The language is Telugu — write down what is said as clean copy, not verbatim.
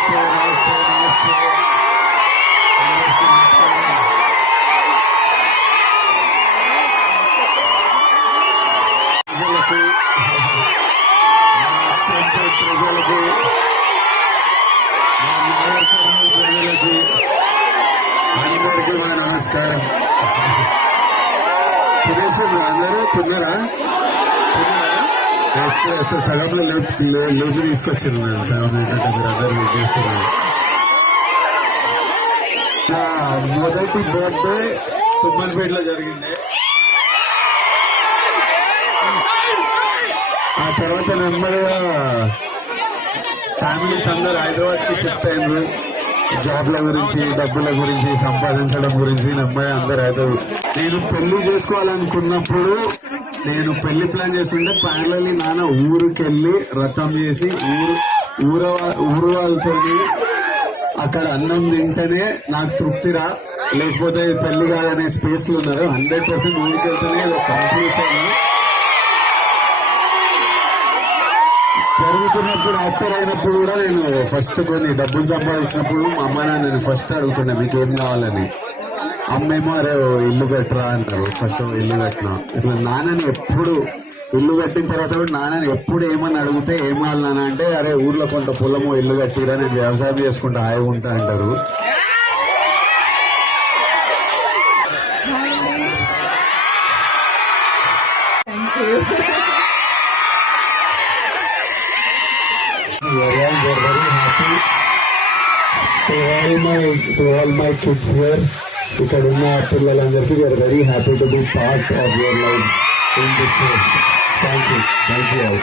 నమస్తే నమస్తే నమస్తే అందరికీ నమస్కారం. ప్రజలకు నా అక్షంపేట్ ప్రజలకు నా నాగర్ కర్నూలు ప్రజలకు అందరికీ నా నమస్కారం. తినేసిండ్రు అందరూ? తిన్నారా? ఎప్పుడు అసలు సగంలో లేచి తీసుకొచ్చింది నేను. సగం ఏంటంటే మీరు అందరూ వెయిట్ చేస్తున్నారు. నా మొదటి బర్త్డే తుమ్మలపేటలో జరిగింది. ఆ తర్వాత నెమ్మదిగా ఫ్యామిలీస్ అందరూ హైదరాబాద్కి షిఫ్ట్ అయినారు. జాబ్ల గురించి, డబ్బుల గురించి, సంపాదించడం గురించి నెమ్మదిగా అందరూ హైదరాబాద్. నేను పెళ్లి చేసుకోవాలనుకున్నప్పుడు నేను పెళ్లి ప్లాన్ చేస్తుంటే ప్యారలీ నాన్న ఊరికెళ్ళి రథం చేసి ఊరు వాళ్ళతో అక్కడ అన్నం తింటేనే నాకు తృప్తిరా, లేకపోతే పెళ్లి కాదనే స్పేస్లు ఉన్నారు. 100% ఊరికి వెళ్తేనే కంక్లూషన్. పెరుగుతున్నప్పుడు యాక్టర్ అయినప్పుడు కూడా నేను ఫస్ట్ కొన్ని డబ్బులు సంపాదించినప్పుడు మా అమ్మ నేను ఫస్ట్ అడుగుతుండే మీకు ఏం కావాలని. అమ్మేమో అరే ఇల్లు కట్టరా అన్నారు. ఫస్ట్ ఇల్లు కట్టినా. ఇట్లా నాన్నని ఎప్పుడు ఇల్లు కట్టిన తర్వాత కూడా నాన్నని ఎప్పుడు ఏమని అడిగితే ఏం కావాలి నాన్న అంటే అరే ఊర్లో కొంత పొలము ఇల్లు కట్టిరా, నేను వ్యవసాయం చేసుకుంటా హాయిగా ఉంటా అంటారు. To all my kids here, ఇక్కడ ఉన్న పిల్లలందరికీ we are very happy to be part of your life in this show. Thank you all.